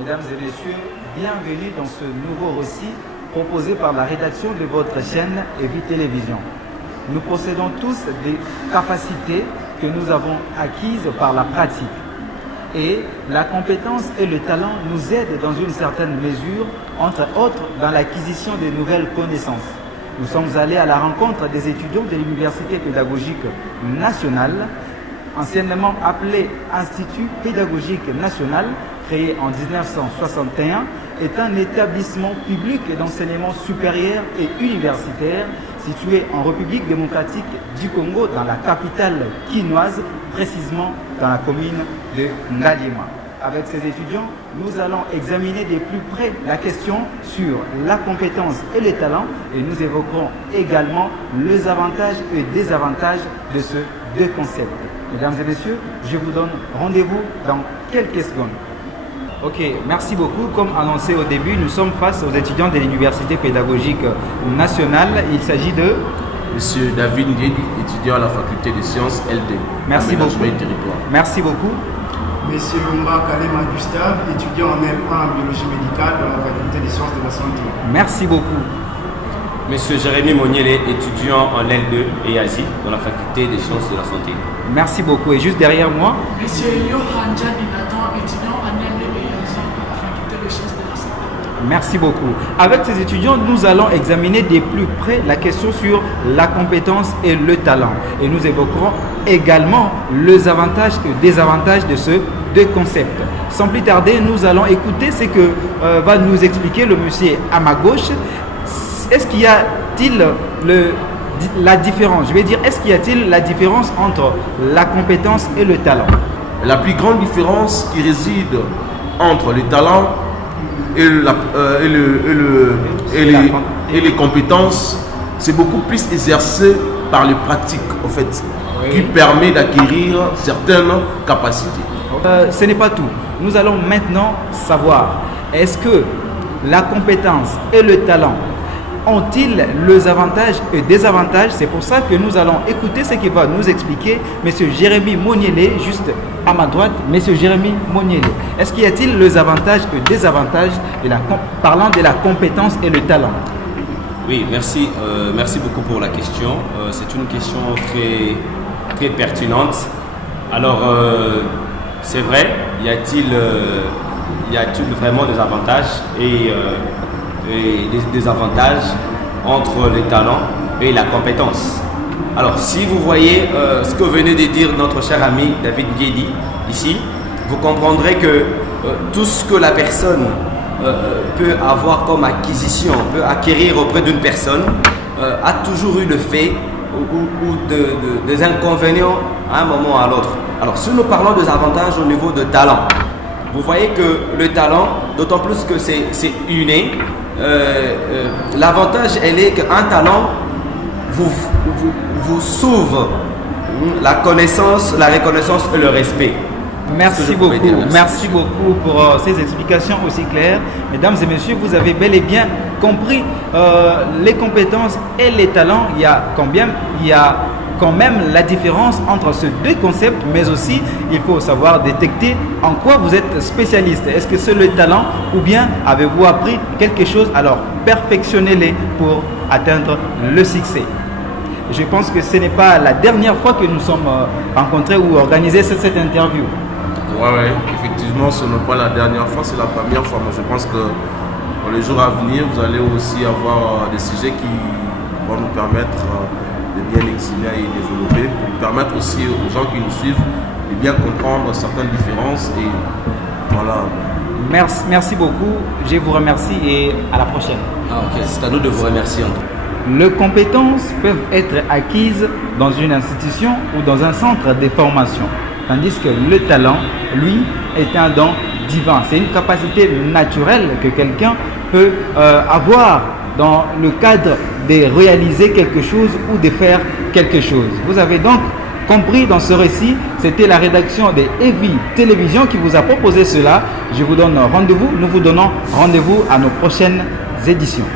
Mesdames et messieurs, bienvenue dans ce nouveau récit proposé par la rédaction de votre chaîne Evi Télévision. Nous possédons tous des capacités que nous avons acquises par la pratique. Et la compétence et le talent nous aident dans une certaine mesure, entre autres dans l'acquisition de nouvelles connaissances. Nous sommes allés à la rencontre des étudiants de l'Université pédagogique nationale, anciennement appelée Institut pédagogique national, créé en 1961, est un établissement public d'enseignement supérieur et universitaire situé en République démocratique du Congo, dans la capitale quinoise, précisément dans la commune de Ngaliema. Avec ces étudiants, nous allons examiner de plus près la question sur la compétence et le talent et nous évoquerons également les avantages et désavantages de ces deux concepts. Mesdames et messieurs, je vous donne rendez-vous dans quelques secondes. Ok, merci beaucoup. Comme annoncé au début, nous sommes face aux étudiants de l'Université pédagogique nationale. Il s'agit de Monsieur David Ndiedi, étudiant à la faculté des sciences LD. Merci beaucoup. Territoire. Merci beaucoup. Monsieur Lumba Kalema Gustave, étudiant en M1 en biologie médicale dans la faculté des sciences de la santé. Merci beaucoup. Monsieur Jérémy Monielé, étudiant en L2 et Asie dans la faculté des sciences de la santé. Merci beaucoup. Et juste derrière moi, Monsieur Johan Nathan, étudiant en L2 et Asie dans la faculté des sciences de la santé. merci beaucoup. Avec ces étudiants, nous allons examiner de plus près la question sur la compétence et le talent. Et nous évoquerons également les avantages et désavantages de ces deux concepts. Sans plus tarder, nous allons écouter ce que va nous expliquer le monsieur à ma gauche. Est-ce qu'il y a-t-il la différence, je vais dire, est-ce qu'il y a-t-il la différence entre la compétence et le talent? La plus grande différence qui réside entre le talent et, les compétences, c'est beaucoup plus exercé par les pratiques, en fait, oui, qui permet d'acquérir certaines capacités. Ce n'est pas tout. Nous allons maintenant savoir, est-ce que la compétence et le talent ont-ils les avantages et désavantages? C'est pour ça que nous allons écouter ce qui va nous expliquer M. Jérémy Monielé, juste à ma droite. M. Jérémy Monielé, est-ce qu'il y a-t-il les avantages et désavantages parlant de la compétence et le talent? Oui, merci. Merci beaucoup pour la question. C'est une question très, très pertinente. Alors, c'est vrai, y a-t-il vraiment des avantages et des avantages entre les talents et la compétence? Alors, si vous voyez ce que venait de dire notre cher ami David Ndiedi ici, vous comprendrez que tout ce que la personne peut avoir comme acquisition, peut acquérir auprès d'une personne, a toujours eu le fait ou des inconvénients à un moment ou à l'autre. Alors, si nous parlons des avantages au niveau de talent, vous voyez que le talent, d'autant plus que c'est inné, l'avantage, elle est qu'un talent vous sauve la connaissance, la reconnaissance et le respect. Merci beaucoup. Merci beaucoup pour ces explications aussi claires. Mesdames et messieurs, vous avez bel et bien compris les compétences et les talents. Il y a quand même la différence entre ces deux concepts, mais aussi il faut savoir détecter en quoi vous êtes spécialiste. Est-ce que c'est le talent ou bien avez-vous appris quelque chose? Alors perfectionnez-les pour atteindre le succès. Je pense que ce n'est pas la dernière fois que nous sommes rencontrés ou organisé cette interview. Ouais, effectivement, ce n'est pas la dernière fois, c'est la première fois. Mais je pense que dans les jours à venir, vous allez aussi avoir des sujets qui vont nous permettre de bien examiner et développer, pour permettre aussi aux gens qui nous suivent de bien comprendre certaines différences. Et voilà. Merci beaucoup, je vous remercie et à la prochaine. Ok, c'est à nous de vous remercier. Les compétences peuvent être acquises dans une institution ou dans un centre de formation, tandis que le talent, lui, est un don divin. C'est une capacité naturelle que quelqu'un peut avoir dans le cadre de réaliser quelque chose ou de faire quelque chose. Vous avez donc compris dans ce récit, c'était la rédaction de Evi Télévision qui vous a proposé cela. Je vous donne rendez-vous, nous vous donnons rendez-vous à nos prochaines éditions.